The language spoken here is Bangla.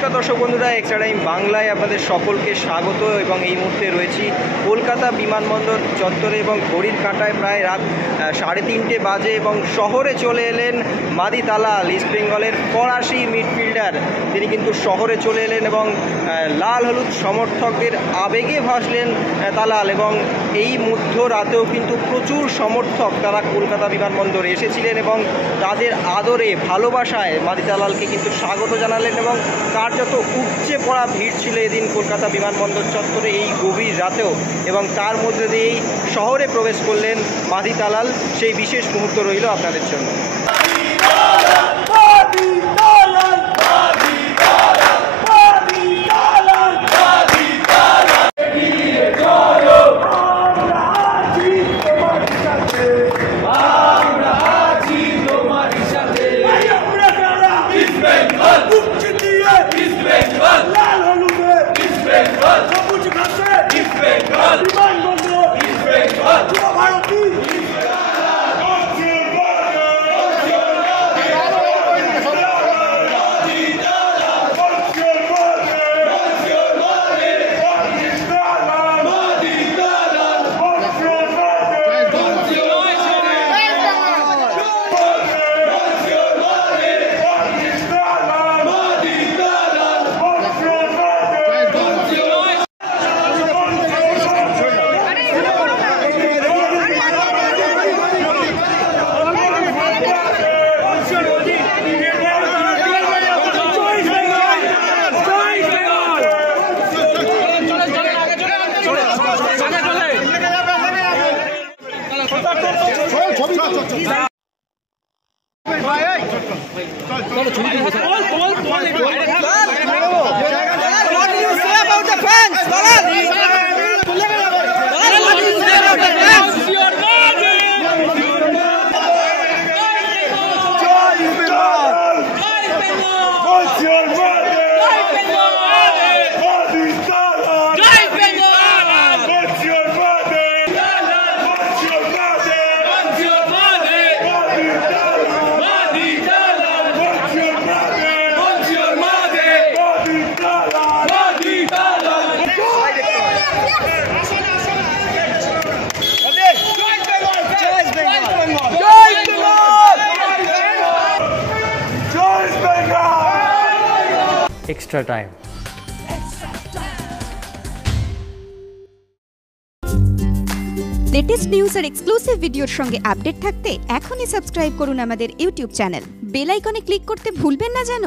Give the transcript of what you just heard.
নমস্কার দর্শক বন্ধুরা, এক্সট্রা টাইম বাংলায় আপনাদের সকলকে স্বাগত। এবং এই মুহূর্তে রয়েছি কলকাতা বিমানবন্দর চত্বরে এবং ঘড়ির কাঁটায় প্রায় রাত 3:30 বাজে এবং শহরে চলে এলেন মাদি তালাল, ইস্ট বেঙ্গলের ফরাসি মিডফিল্ডার। তিনি কিন্তু শহরে চলে এলেন এবং লাল হলুদ সমর্থকদের আবেগে ভাসলেন তালাল। এবং এই মধ্যরাতেও কিন্তু প্রচুর সমর্থক তারা কলকাতা বিমানবন্দরে এসেছিলেন এবং তাদের আদরে ভালোবাসায় মাদি তালালকে কিন্তু স্বাগত জানালেন। এবং কার্যত উপচে পড়া ভিড় ছিল এদিন কলকাতা বিমানবন্দর চত্বরে এই গভীর রাতেও। এবং তার মধ্যে দিয়েই শহরে প্রবেশ করলেন মাদি তালাল। সেই বিশেষ মুহূর্ত রইল আপনাদের জন্য। Extra time. লেটেস্ট নিউজ আর এক্সক্লুসিভ ভিডিওর সঙ্গে আপডেট থাকতে এখনই সাবস্ক্রাইব করুন আমাদের ইউটিউব চ্যানেল। বেল আইকনে ক্লিক করতে ভুলবেন না যেন।